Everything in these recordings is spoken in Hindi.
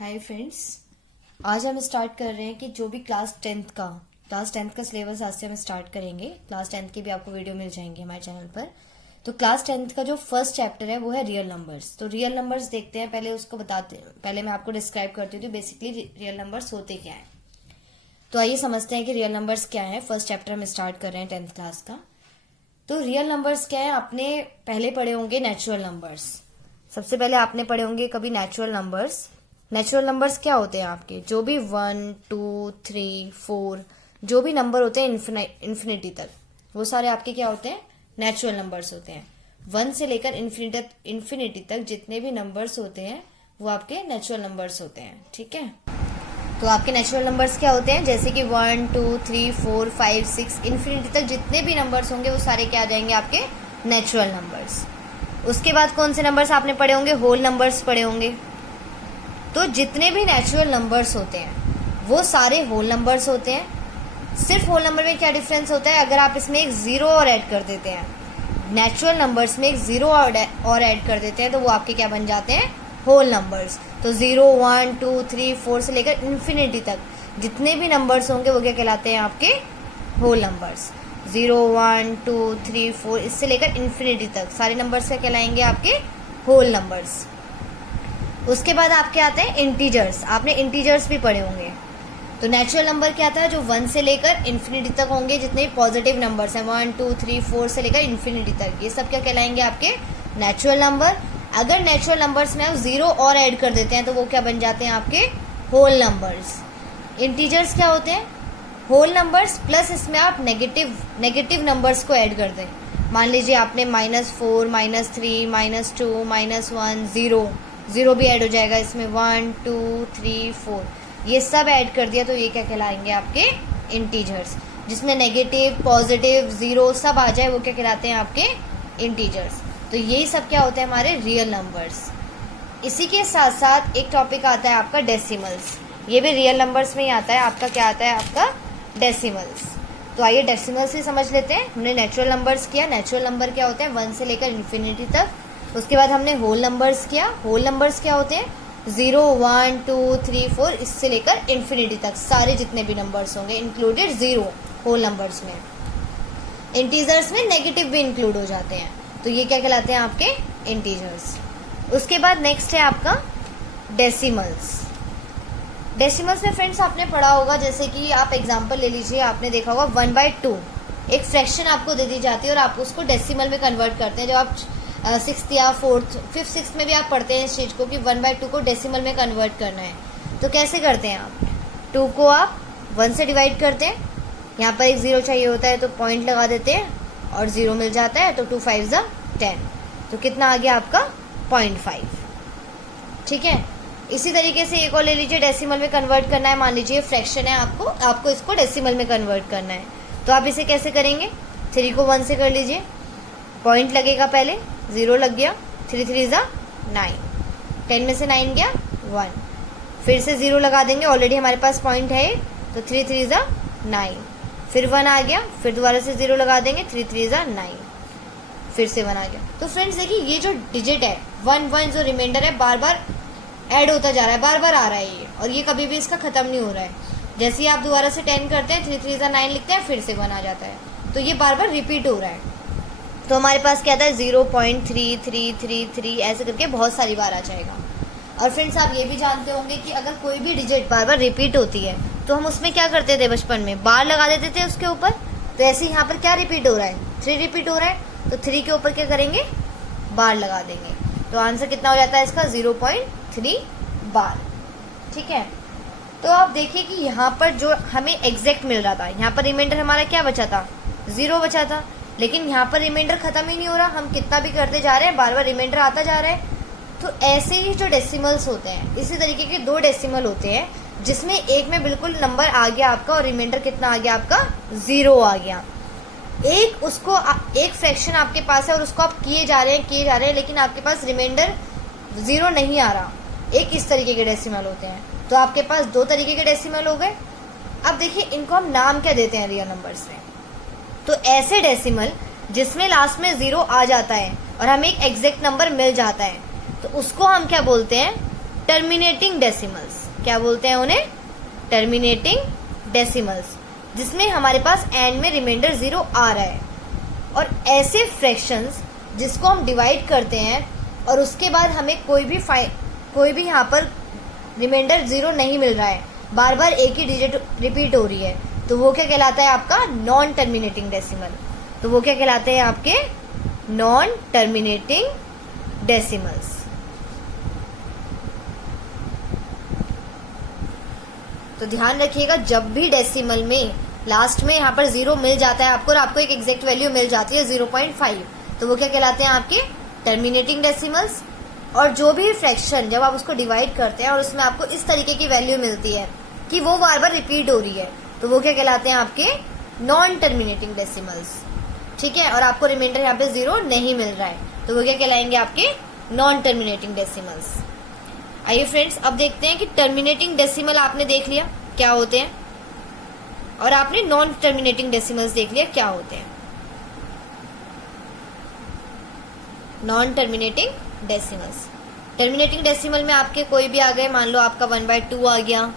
हाय फ्रेंड्स, आज हम स्टार्ट कर रहे हैं कि जो भी क्लास टेंथ का सिलेबस आज से हम स्टार्ट करेंगे। क्लास टेंथ की भी आपको वीडियो मिल जाएंगे हमारे चैनल पर। तो क्लास टेंथ का जो फर्स्ट चैप्टर है वो है रियल नंबर्स। तो रियल नंबर्स देखते हैं, पहले मैं आपको डिस्क्राइब करती हूँ बेसिकली रियल नंबर्स होते क्या है। तो आइए समझते हैं कि रियल नंबर्स क्या है। फर्स्ट चैप्टर हम स्टार्ट कर रहे हैं टेंथ क्लास का। तो रियल नंबर्स क्या है, आपने पहले पढ़े होंगे नेचुरल नंबर्स। सबसे पहले आपने पढ़े होंगे कभी नेचुरल नंबर्स। नेचुरल नंबर्स क्या होते हैं आपके, जो भी 1, 2, 3, 4 जो भी नंबर होते हैं इन्फिनिटी तक, वो सारे आपके क्या होते हैं, नेचुरल नंबर्स होते हैं। 1 से लेकर इन्फिनिटी तक जितने भी नंबर्स होते हैं वो आपके नेचुरल नंबर्स होते हैं। ठीक है, तो आपके नेचुरल नंबर्स क्या होते हैं, जैसे कि 1, 2, 3, 4, 5, 6 इन्फिनिटी तक जितने भी नंबर्स होंगे वो सारे क्या आ जाएंगे आपके नेचुरल नंबर्स। उसके बाद कौन से नंबर्स आपने पढ़े होंगे, होल नंबर्स पढ़े होंगे। तो जितने भी नेचुरल नंबर्स होते हैं वो सारे होल नंबर्स होते हैं। सिर्फ होल नंबर में क्या डिफरेंस होता है, अगर आप इसमें एक जीरो और ऐड कर देते हैं, नेचुरल नंबर्स में एक जीरो और ऐड कर देते हैं तो वो आपके क्या बन जाते हैं, होल नंबर्स। तो 0, 1, 2, 3, 4 से लेकर इन्फिनिटी तक जितने भी नंबर्स होंगे वो क्या कहलाते हैं आपके होल नंबर्स। 0, 1, 2, 3, 4 इससे लेकर इन्फिनिटी तक सारे नंबर्स क्या कहलाएंगे आपके होल नंबर्स। उसके बाद आपके आते हैं इंटीजर्स। आपने इंटीजर्स भी पढ़े होंगे। तो नेचुरल नंबर क्या था, जो 1 से लेकर इन्फिनिटी तक होंगे, जितने पॉजिटिव नंबर्स हैं 1, 2, 3, 4 से लेकर इन्फिनिटी तक, ये सब क्या कहलाएंगे आपके नेचुरल नंबर। अगर नेचुरल नंबर्स में आप जीरो और ऐड कर देते हैं तो वो क्या बन जाते हैं आपके होल नंबर्स। इंटीजर्स क्या होते हैं, होल नंबर्स प्लस इसमें आप नेगेटिव नंबर्स को ऐड कर दें। मान लीजिए आपने -4, -3, -2, -1, 0 भी ऐड हो जाएगा इसमें, 1, 2, 3, 4 ये सब ऐड कर दिया तो ये क्या कहलाएंगे आपके इंटीजर्स। जिसमें नेगेटिव, पॉजिटिव, जीरो सब आ जाए वो क्या कहलाते हैं आपके इंटीजर्स। तो यही सब क्या होते हैं हमारे रियल नंबर्स। इसी के साथ साथ एक टॉपिक आता है आपका डेसिमल्स। ये भी रियल नंबर्स में ही आता है। आपका क्या आता है, आपका डेसिमल्स। तो आइए डेसिमल्स ही समझ लेते हैं। हमने नेचुरल नंबर्स किया। नेचुरल नंबर क्या होते हैं, 1 से लेकर इन्फिनिटी तक। उसके बाद हमने होल नंबर्स किया। होल नंबर्स क्या होते हैं, 0, 1, 2, 3, 4 इससे लेकर इन्फिनिटी तक सारे जितने भी नंबर्स होंगे इंक्लूडेड 0 होल नंबर्स में। इंटीजर्स में नेगेटिव भी इंक्लूड हो जाते हैं तो ये क्या कहलाते हैं आपके इंटीजर्स। उसके बाद नेक्स्ट है आपका डेसिमल्स। डेसिमल्स में फ्रेंड्स आपने पढ़ा होगा, जैसे कि आप एग्जांपल ले लीजिए, आपने देखा होगा 1/2 एक फ्रैक्शन आपको दे दी जाती है और आप उसको डेसिमल में कन्वर्ट करते हैं। जब आप 6th या 4th, 5th, 6th में भी आप पढ़ते हैं इस चीज़ को कि 1/2 को डेसिमल में कन्वर्ट करना है। तो कैसे करते हैं आप, 2 को आप 1 से डिवाइड करते हैं, यहाँ पर एक 0 चाहिए होता है तो पॉइंट लगा देते हैं और 0 मिल जाता है, तो 2 5 10, तो कितना आ गया आपका 0.5। ठीक है, इसी तरीके से एक और ले लीजिए, डेसिमल में कन्वर्ट करना है। मान लीजिए फ्रैक्शन है, आपको इसको डेसिमल में कन्वर्ट करना है। तो आप इसे कैसे करेंगे, 3 को 1 से कर लीजिए, पॉइंट लगेगा, पहले 0 लग गया, 3 3 9, 10 में से 9 गया 1, फिर से 0 लगा देंगे, ऑलरेडी हमारे पास पॉइंट है तो 3 3 9, फिर 1 आ गया, फिर दोबारा से 0 लगा देंगे, 3 3 9, फिर से 1 आ गया। तो फ्रेंड्स देखिए, ये जो डिजिट है 1 जो रिमाइंडर है बार बार ऐड होता जा रहा है, बार बार आ रहा है ये, और ये कभी भी इसका खत्म नहीं हो रहा है। जैसे ही आप दोबारा से 10 करते हैं, 3 3 9 लिखते हैं, फिर से 1 आ जाता है, तो ये बार बार रिपीट हो रहा है। तो हमारे पास क्या था, 0.3333 ऐसे करके बहुत सारी बार आ जाएगा। और फ्रेंड्स आप ये भी जानते होंगे कि अगर कोई भी डिजिट बार बार रिपीट होती है तो हम उसमें क्या करते थे बचपन में, बार लगा देते थे उसके ऊपर। तो ऐसे यहाँ पर क्या रिपीट हो रहा है, 3 रिपीट हो रहा है, तो 3 के ऊपर क्या करेंगे, बार लगा देंगे। तो आंसर कितना हो जाता है इसका, 0.3 बार। ठीक है, तो आप देखिए कि यहाँ पर जो हमें एग्जैक्ट मिल रहा था, यहाँ पर रिमाइंडर हमारा क्या बचा था, 0 बचा था, लेकिन यहाँ पर रिमाइंडर खत्म ही नहीं हो रहा, हम कितना भी करते जा रहे हैं बार बार रिमाइंडर आता जा रहा है। तो ऐसे ही जो डेसिमल्स होते हैं, इसी तरीके के 2 डेसिमल होते हैं जिसमें एक में बिल्कुल नंबर आ गया आपका और रिमाइंडर कितना आ गया आपका, 0 आ गया। एक फ्रैक्शन आपके पास है और उसको आप किए जा रहे हैं, लेकिन आपके पास रिमाइंडर 0 नहीं आ रहा। एक इस तरीके के डेसिमल होते हैं। तो आपके पास 2 तरीके के डेसिमल हो गए। अब देखिए इनको हम नाम क्या देते हैं रियल नंबर्स में। तो ऐसे डेसिमल जिसमें लास्ट में 0 आ जाता है और हमें एक एग्जैक्ट नंबर मिल जाता है तो उसको हम क्या बोलते हैं, टर्मिनेटिंग डेसिमल्स। क्या बोलते हैं उन्हें, टर्मिनेटिंग डेसिमल्स, जिसमें हमारे पास एंड में रिमाइंडर 0 आ रहा है। और ऐसे फ्रैक्शंस जिसको हम डिवाइड करते हैं और उसके बाद हमें कोई भी यहाँ पर रिमाइंडर 0 नहीं मिल रहा है, बार बार एक ही डिजिट रिपीट हो रही है, तो वो क्या कहलाता है आपका नॉन टर्मिनेटिंग डेसिमल। तो वो क्या कहलाते हैं आपके नॉन टर्मिनेटिंग डेसिमल्स। तो ध्यान रखिएगा, जब भी डेसिमल में लास्ट में यहाँ पर 0 मिल जाता है आपको और आपको एक एग्जैक्ट वैल्यू मिल जाती है 0.5, तो वो क्या कहलाते हैं आपके टर्मिनेटिंग डेसिमल्स। और जो भी फ्रैक्शन जब आप उसको डिवाइड करते हैं और उसमें आपको इस तरीके की वैल्यू मिलती है कि वो बार बार रिपीट हो रही है, तो वो क्या कहलाते हैं आपके नॉन टर्मिनेटिंग डेसिमल्स। ठीक है, और आपको रिमाइंडर यहाँ पे 0 नहीं मिल रहा है, तो वो क्या कहलाएंगे आपके नॉन टर्मिनेटिंग डेसिमल्स। आइए फ्रेंड्स, अब देखते हैं कि टर्मिनेटिंग डेसिमल आपने देख लिया क्या होते हैं और आपने नॉन टर्मिनेटिंग डेसिमल्स देख लिया क्या होते हैं। Non terminating decimals, terminating decimal में आपके कोई भी आ गए, मान लो आपका 1/2 आ गया,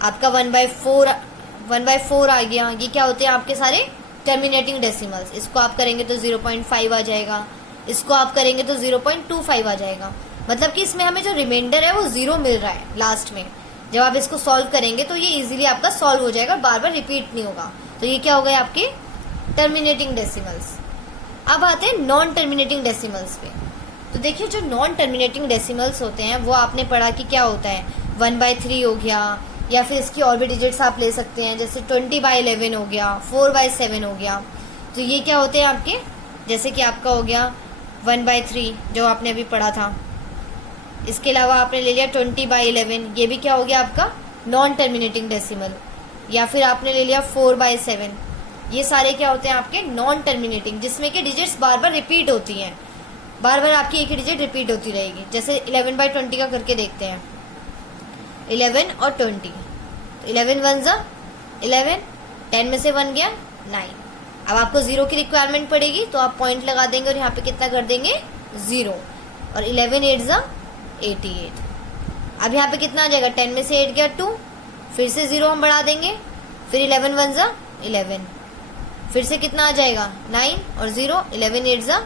आपका 1/4 आ गया, ये क्या होते हैं आपके सारे टर्मिनेटिंग डेसिमल्स। इसको आप करेंगे तो 0.5 आ जाएगा, इसको आप करेंगे तो 0.25 आ जाएगा। मतलब कि इसमें हमें जो रिमाइंडर है वो 0 मिल रहा है लास्ट में। जब आप इसको सॉल्व करेंगे तो ये इजीली आपका सॉल्व हो जाएगा, बार बार रिपीट नहीं होगा। तो ये क्या हो गए आपके टर्मिनेटिंग डेसिमल्स। अब आते हैं नॉन टर्मिनेटिंग डेसिमल्स पे। तो देखिए, जो नॉन टर्मिनेटिंग डेसिमल्स होते हैं वो आपने पढ़ा कि क्या होता है, 1/3 हो गया, या फिर इसकी और भी डिजिट्स आप ले सकते हैं, जैसे 20/11 हो गया, 4/7 हो गया। तो ये क्या होते हैं आपके, जैसे कि आपका हो गया 1/3 जो आपने अभी पढ़ा था। इसके अलावा आपने ले लिया 20/11, ये भी क्या हो गया आपका नॉन टर्मिनेटिंग डेसिमल। या फिर आपने ले लिया 4/7, ये सारे क्या होते हैं आपके नॉन टर्मिनेटिंग, जिसमें कि डिजिट्स बार बार रिपीट होती हैं, बार बार आपकी एक ही डिजिट रिपीट होती रहेगी। जैसे 11/20 का करके देखते हैं, 11 और 20, 11 1 ज़ा 11, 10 में से 1 गया 9। अब आपको 0 की रिक्वायरमेंट पड़ेगी तो आप पॉइंट लगा देंगे और यहाँ पे कितना कर देंगे 0, और 11 8 ज़ा 88। अब यहाँ पे कितना आ जाएगा, 10 में से 8 गया 2, फिर से 0 हम बढ़ा देंगे, फिर 11 1 ज़ा 11, फिर से कितना आ जाएगा 9 और 0, 11 8 ज़ा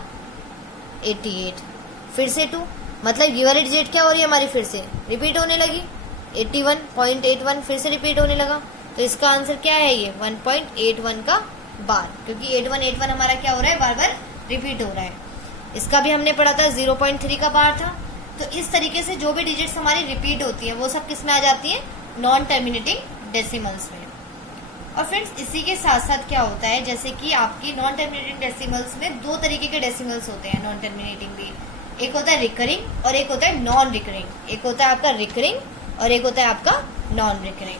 88, फिर से 2। मतलब ये वाली डिजिट क्या हो रही है हमारी, फिर से रिपीट होने लगी, 81.81 फिर से रिपीट होने लगा। तो इसका आंसर क्या है, ये 1.81 का बार, क्योंकि 8181 हमारा क्या हो रहा है, बार बार रिपीट हो रहा है। इसका भी हमने पढ़ा था 0.3 का बार था। तो इस तरीके से जो भी डिजिट्स हमारी रिपीट होती है वो सब किस में आ जाती है, नॉन टर्मिनेटिंग डेसिमल्स में। और फ्रेंड्स, इसी के साथ साथ क्या होता है, जैसे कि आपकी नॉन टर्मिनेटिंग डेसिमल्स में 2 तरीके के डेसिमल्स होते हैं नॉन टर्मिनेटिंग भी। एक होता है रिकरिंग और एक होता है नॉन रिकरिंग। एक होता है आपका रिकरिंग और एक होता है आपका नॉन रिकरिंग।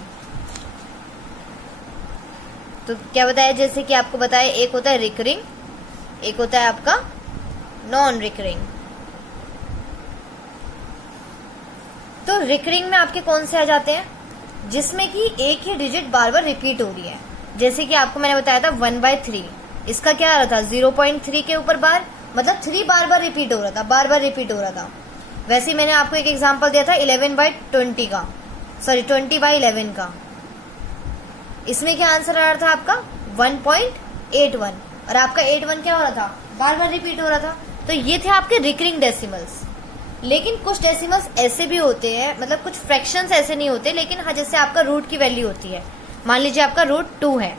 तो क्या बताया, जैसे कि आपको बताया, एक होता है रिकरिंग, एक होता है आपका नॉन रिकरिंग। तो रिकरिंग में आपके कौन से आ जाते हैं, जिसमें कि एक ही डिजिट बार बार रिपीट हो रही है। जैसे कि आपको मैंने बताया था 1/3, इसका क्या आ रहा था 0.3 के ऊपर बार, मतलब 3 बार बार रिपीट हो रहा था, बार बार रिपीट हो रहा था। वैसे ही मैंने आपको एक एग्जांपल दिया था 11/20 का, सॉरी 20/11 का। इसमें क्या आंसर आ रहा था आपका 1.81, और आपका 81 क्या हो रहा था, बार बार रिपीट हो रहा था। तो ये थे आपके रिकरिंग डेसिमल्स। लेकिन कुछ डेसिमल्स ऐसे भी होते हैं, मतलब कुछ फ्रैक्शंस ऐसे नहीं होते, लेकिन हाँ, जैसे आपका रूट की वैल्यू होती है, मान लीजिए आपका √2 है,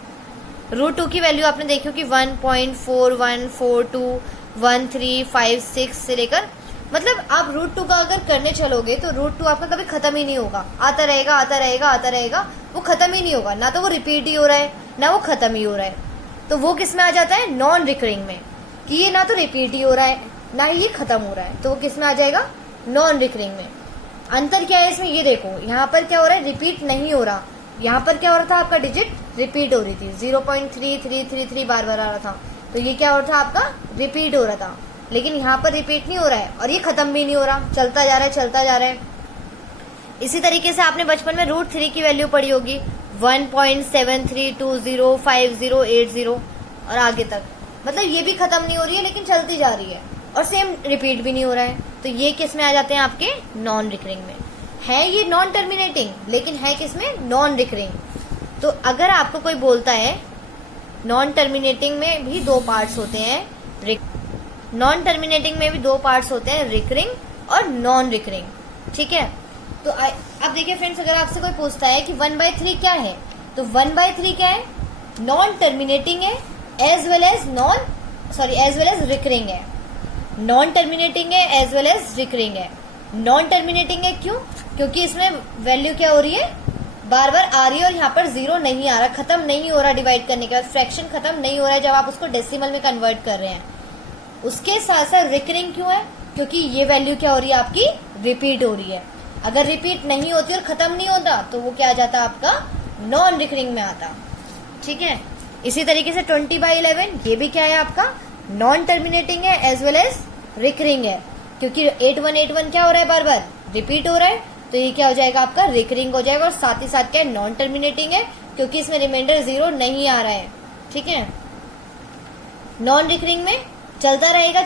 √2 की वैल्यू आपने देखी कि 1.41421356 से लेकर, मतलब आप √2 का अगर करने चलोगे तो √2 आपका कभी खत्म ही नहीं होगा, आता रहेगा आता रहेगा आता रहेगा, वो खत्म ही नहीं होगा, ना तो वो रिपीट ही हो रहा है ना वो खत्म ही हो रहा है। तो वो किस में आ जाता है, नॉन रिकरिंग में, कि ये ना तो रिपीट ही हो रहा है ना ही ये खत्म हो रहा है, तो वो किस में आ जाएगा, नॉन रिकरिंग में। अंतर क्या है इसमें, ये देखो, यहाँ पर क्या हो रहा है, रिपीट नहीं हो रहा। यहाँ पर क्या हो रहा था, आपका डिजिट रिपीट हो रही थी, 0.3333 बार बार आ रहा था, तो ये क्या हो रहा था, आपका रिपीट हो रहा था। लेकिन यहाँ पर रिपीट नहीं हो रहा है और ये खत्म भी नहीं हो रहा, चलता जा रहा है चलता जा रहा है। इसी तरीके से आपने बचपन में √3 की वैल्यू पढ़ी होगी, 1.73205080 और आगे तक, मतलब ये भी खत्म नहीं हो रही है लेकिन चलती जा रही है और सेम रिपीट भी नहीं हो रहा है। तो ये किस में आ जाते हैं, आपके नॉन रिकरिंग में। है ये नॉन टर्मिनेटिंग, लेकिन है किसमें, नॉन रिकरिंग। तो अगर आपको कोई बोलता है नॉन टर्मिनेटिंग में भी दो पार्ट्स होते हैं, नॉन टर्मिनेटिंग में भी दो पार्ट्स होते हैं, रिकरिंग और नॉन रिकरिंग, ठीक है। तो अब देखिए फ्रेंड्स, अगर आपसे कोई पूछता है कि 1/3 क्या है, तो 1/3 क्या है, नॉन टर्मिनेटिंग है एज वेल एज रिकरिंग है। नॉन टर्मिनेटिंग है एज वेल एज रिकरिंग है। नॉन टर्मिनेटिंग है क्यों, क्योंकि इसमें वैल्यू क्या हो रही है, बार बार आ रही है और यहाँ पर जीरो नहीं आ रहा, खत्म नहीं हो रहा डिवाइड करने के बाद, फ्रैक्शन खत्म नहीं हो रहा है जब आप उसको डेसिमल में कन्वर्ट कर रहे हैं। उसके साथ साथ रिकरिंग क्यों है, क्योंकि ये वैल्यू क्या हो रही है आपकी, रिपीट हो रही है। अगर रिपीट नहीं होती और खत्म नहीं होता तो वो क्या आ जाता आपका, नॉन रिकरिंग में आता, ठीक है। इसी तरीके से 20/11 ये भी क्या है आपका, नॉन टर्मिनेटिंग है एज वेल एज रिकरिंग है, क्योंकि 8181 क्या हो रहा है, बार बार रिपीट हो रहा है, तो ये क्या हो जाएगा आपका, रिकरिंग हो जाएगा। और साथ ही साथ क्या है, नॉन टर्मिनेटिंग है, क्योंकि इसमें रिमाइंडर जीरो नहीं आ रहा है, ठीक है। नॉन रिकरिंग में चलता रहेगा,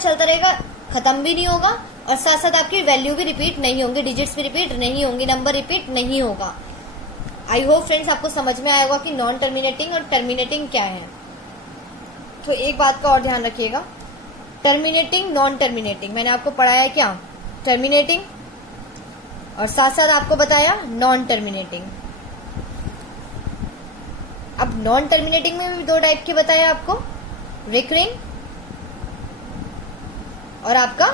खत्म भी नहीं होगा, और साथ साथ आपकी वैल्यू भी रिपीट नहीं होंगी, डिजिट्स भी रिपीट नहीं होंगी, नंबर रिपीट नहीं होगा। आई होप फ्रेंड्स आपको समझ में आएगा कि नॉन टर्मिनेटिंग और टर्मिनेटिंग क्या है। तो एक बात का और ध्यान रखिएगा, टर्मिनेटिंग नॉन टर्मिनेटिंग मैंने आपको पढ़ाया क्या, टर्मिनेटिंग, और साथ साथ आपको बताया नॉन टर्मिनेटिंग। अब नॉन टर्मिनेटिंग में भी दो टाइप के बताया आपको, रिकरिंग और आपका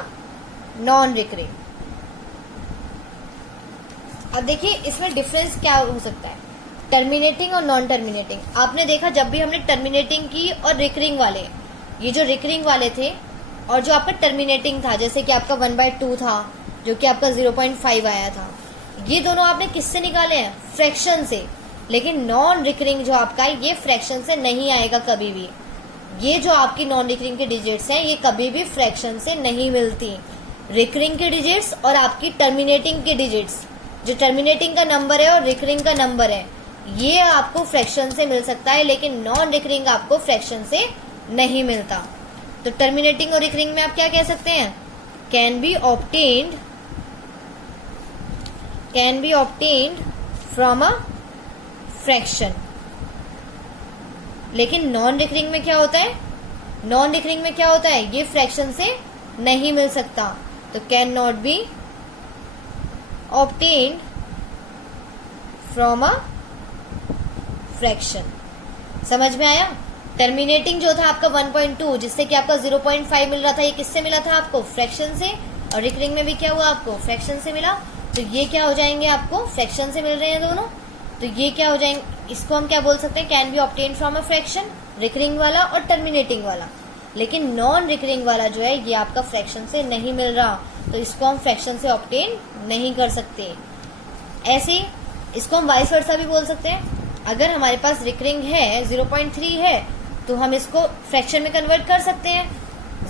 नॉन रिकरिंग। अब देखिए इसमें डिफरेंस क्या हो सकता है, टर्मिनेटिंग और नॉन टर्मिनेटिंग। आपने देखा जब भी हमने टर्मिनेटिंग की और रिकरिंग वाले, ये जो रिकरिंग वाले थे और जो आपका टर्मिनेटिंग था, जैसे कि आपका 1/2 था जो कि आपका 0.5 आया था, ये दोनों आपने किससे निकाले हैं, फ्रैक्शन से। लेकिन नॉन रिकरिंग जो आपका है ये फ्रैक्शन से नहीं आएगा कभी भी। ये जो आपकी नॉन रिकरिंग के डिजिट्स हैं ये कभी भी फ्रैक्शन से नहीं मिलती। रिकरिंग के डिजिट्स और आपकी टर्मिनेटिंग के डिजिट्स, जो टर्मिनेटिंग का नंबर है और रिकरिंग का नंबर है, ये आपको फ्रैक्शन से मिल सकता है, लेकिन नॉन रिकरिंग आपको फ्रैक्शन से नहीं मिलता। तो टर्मिनेटिंग और रिकरिंग में आप क्या कह सकते हैं, can be obtained from a fraction. लेकिन नॉन रिकरिंग में क्या होता है, नॉन रिकरिंग में क्या होता है, ये फ्रैक्शन से नहीं मिल सकता, तो can not be obtained from a fraction. समझ में आया। टर्मिनेटिंग जो था आपका 1.2 जिससे कि आपका 0.5 मिल रहा था, ये किससे मिला था आपको, फ्रैक्शन से। और रिकरिंग में भी क्या हुआ आपको, फ्रैक्शन से मिला। तो ये क्या हो जाएंगे आपको, फ्रैक्शन से मिल रहे हैं दोनों, तो ये क्या हो जाएंगे, इसको हम क्या बोल सकते हैं, can be obtain from a fraction, recurring वाला और टर्मिनेटिंग वाला। लेकिन नॉन रिकरिंग वाला जो है ये आपका फ्रैक्शन से नहीं मिल रहा, तो इसको हम फ्रैक्शन से ऑब्टेन नहीं कर सकते। ऐसे ही इसको हम वाइस वर्सा भी बोल सकते हैं। अगर हमारे पास रिकरिंग है 0.3 है तो हम इसको फ्रैक्शन में कन्वर्ट कर सकते हैं,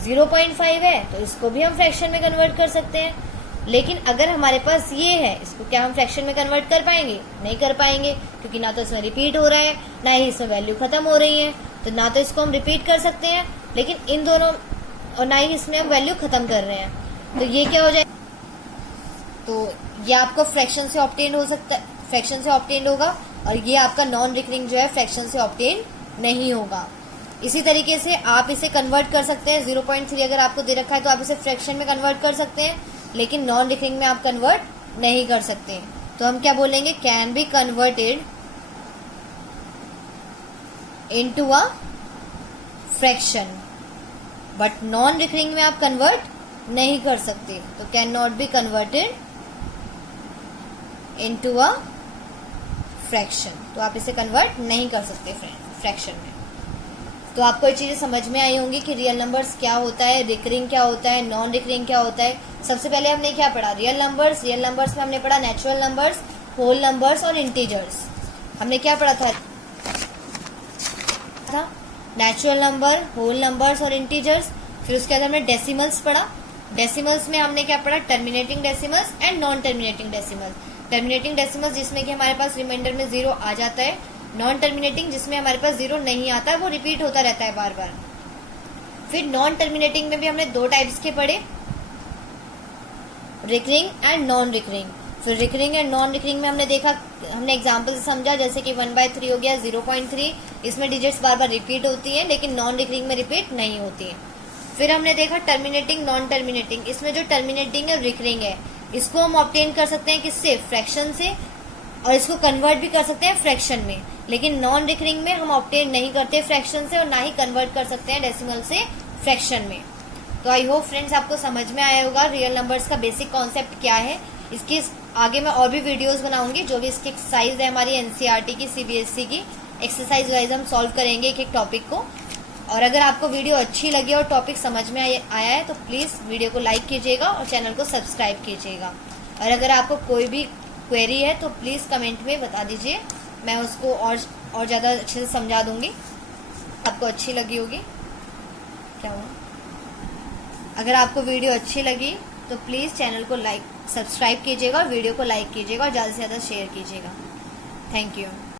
0.5 है तो इसको भी हम फ्रैक्शन में कन्वर्ट कर सकते हैं। लेकिन अगर हमारे पास ये है, इसको क्या हम फ्रैक्शन में कन्वर्ट कर पाएंगे, नहीं कर पाएंगे, क्योंकि ना तो इसमें रिपीट हो रहा है ना ही इसमें वैल्यू खत्म हो रही है। तो ना तो इसको हम रिपीट कर सकते हैं लेकिन इन दोनों, और ना ही इसमें हम वैल्यू खत्म कर रहे हैं। तो ये क्या हो जाए, तो ये आपको फ्रैक्शन से ऑब्टेन हो सकता है, फ्रैक्शन से ऑब्टेन होगा, और ये आपका नॉन रिकरिंग जो है फ्रैक्शन से ऑब्टेन नहीं होगा। इसी तरीके से आप इसे कन्वर्ट कर सकते हैं, 0.3 अगर आपको दे रखा है तो आप इसे फ्रैक्शन में कन्वर्ट कर सकते हैं, लेकिन नॉन रिकरिंग में आप कन्वर्ट नहीं कर सकते। तो हम क्या बोलेंगे, can be converted into a fraction, but non recurring में आप कन्वर्ट नहीं कर सकते, तो can not be converted into a fraction. तो आप इसे कन्वर्ट नहीं कर सकते फ्रैक्शन में। तो आपको ये चीजें समझ में आई होंगी कि रियल नंबर्स क्या होता है, रिकरिंग क्या होता है, नॉन रिकरिंग क्या होता है। सबसे पहले हमने क्या पढ़ा, रियल नंबर्स। रियल नंबर्स में हमने पढ़ा नेचुरल नंबर्स, होल नंबर्स और इंटीजर्स। हमने क्या पढ़ा था, नेचुरल नंबर, होल नंबर्स और इंटीजर्स। फिर उसके बाद हमने डेसिमल्स पढ़ा। डेसिमल्स में हमने क्या पढ़ा, terminating decimals and non terminating decimals. Terminating decimals जिसमें कि हमारे पास रिमाइंडर में 0 आ जाता है, नॉन टर्मिनेटिंग जिसमें हमारे पास 0 नहीं आता है, वो रिपीट होता रहता है बार बार। फिर नॉन टर्मिनेटिंग में भी हमने 2 टाइप्स के पढ़े, रिकरिंग एंड नॉन रिकरिंग। फिर रिकरिंग एंड नॉन रिकरिंग में हमने देखा, हमने एग्जाम्पल से समझा, जैसे कि 1/3 हो गया 0.3, इसमें डिजिट्स बार बार रिपीट होती हैं लेकिन नॉन रिकरिंग में रिपीट नहीं होती है। फिर हमने देखा टर्मिनेटिंग नॉन टर्मिनेटिंग, इसमें जो टर्मिनेटिंग है रिकरिंग है, इसको हम ऑब्टेन कर सकते हैं किससे, फ्रैक्शन से, और इसको कन्वर्ट भी कर सकते हैं फ्रैक्शन में। लेकिन नॉन रिकरिंग में हम ऑब्टेन नहीं करते फ्रैक्शन से और ना ही कन्वर्ट कर सकते हैं डेसिमल से फ्रैक्शन में। तो आई होप फ्रेंड्स आपको समझ में आया होगा रियल नंबर्स का बेसिक कॉन्सेप्ट क्या है। इसकी आगे मैं और भी वीडियोस बनाऊंगी, जो भी इसकी एक्सरसाइज है हमारी एनसीईआरटी की, सीबीएसई की एक्सरसाइज वाइज हम सॉल्व करेंगे एक एक टॉपिक को। और अगर आपको वीडियो अच्छी लगी और टॉपिक समझ में आया है तो प्लीज़ वीडियो को लाइक कीजिएगा और चैनल को सब्सक्राइब कीजिएगा। और अगर आपको कोई भी क्वेरी है तो प्लीज़ कमेंट में बता दीजिए, मैं उसको और ज़्यादा अच्छे से समझा दूंगी, आपको अच्छी लगी होगी। क्या हुआ? अगर आपको वीडियो अच्छी लगी तो प्लीज़ चैनल को सब्सक्राइब कीजिएगा और वीडियो को लाइक कीजिएगा और ज़्यादा से ज़्यादा शेयर कीजिएगा। Thank you.